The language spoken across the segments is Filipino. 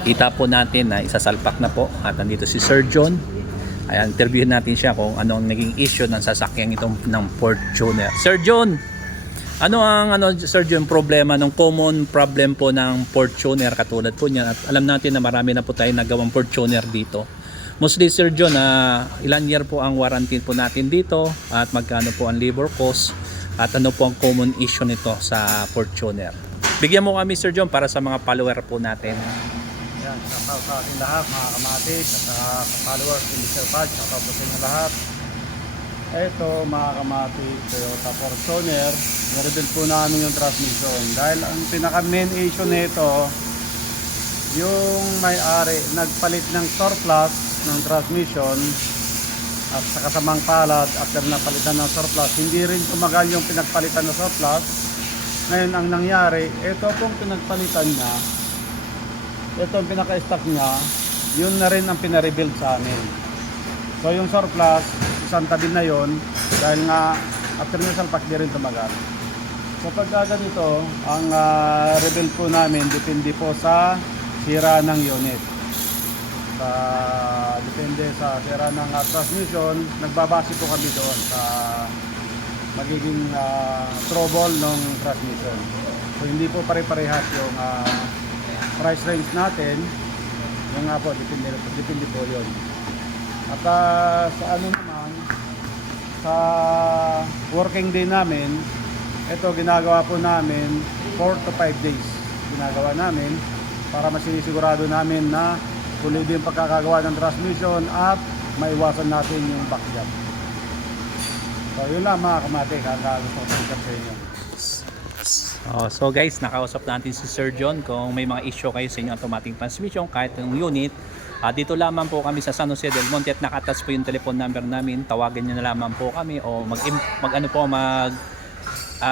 Kita po natin na isasalpak na po at nandito si Sir John. Ayan, interviewin natin siya kung ano ang naging issue ng sasakyan itong ng Fortuner. Sir John, Sir John, problema ng common problem po ng Fortuner katulad po niyan, at alam natin na marami na po tayo nagawang Fortuner dito. Mostly Sir John, ilan year po ang warranty po natin dito at magkano po ang labor cost at ano po ang common issue nito sa Fortuner. Bigyan mo kami Sir John para sa mga follower po natin. Yan, shoutout sa ating lahat mga kamatis at sa followers ni Mr. Pad, shoutout sa inyo lahat. Ito mga kamatis, Toyota Fortuner, na-rebuild po namin yung transmission dahil ang pinaka main issue nito, yung may-ari nagpalit ng surplus ng transmission at sa kasamang palad after napalitan ng surplus, hindi rin tumagal yung pinagpalitan ng surplus. Ngayon ang nangyari, ito pong pinagpalitan niya, ito ang pinaka-stock niya, yun na rin ang pinarebuild sa amin. So yung surplus, isang tabi na yon dahil nga after ng surplus di rin tumagal. So pagka ganito, ang rebuild po namin depende po sa sira ng unit. Depende sa sira ng transmission, nagbabase po kami doon sa magiging trouble ng transmission. So hindi po pare-parehas yung price range natin. Yung nga po, depende po yun. At sa ano naman, sa working day namin, ito ginagawa po namin 4 to 5 days ginagawa namin para masinisigurado namin na tuloy din pagkakagawa ng transmission at maiwasan natin yung backjump. So yun lang mga kamatik, ang gusto ko sa inyo. So guys, nakausap natin si Sir John kung may mga issue kayo sa inyong automatic transmission kahit yung unit. Dito lamang po kami sa San Jose del Monte at nakatas po yung telephone number namin. Tawagan niyo na lamang po kami o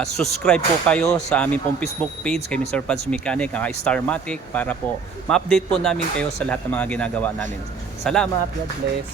subscribe po kayo sa aming pong Facebook page kay Mr. Pads Mechanic, ang Starmatic, para po ma-update po namin kayo sa lahat ng mga ginagawa namin. Salamat, God bless.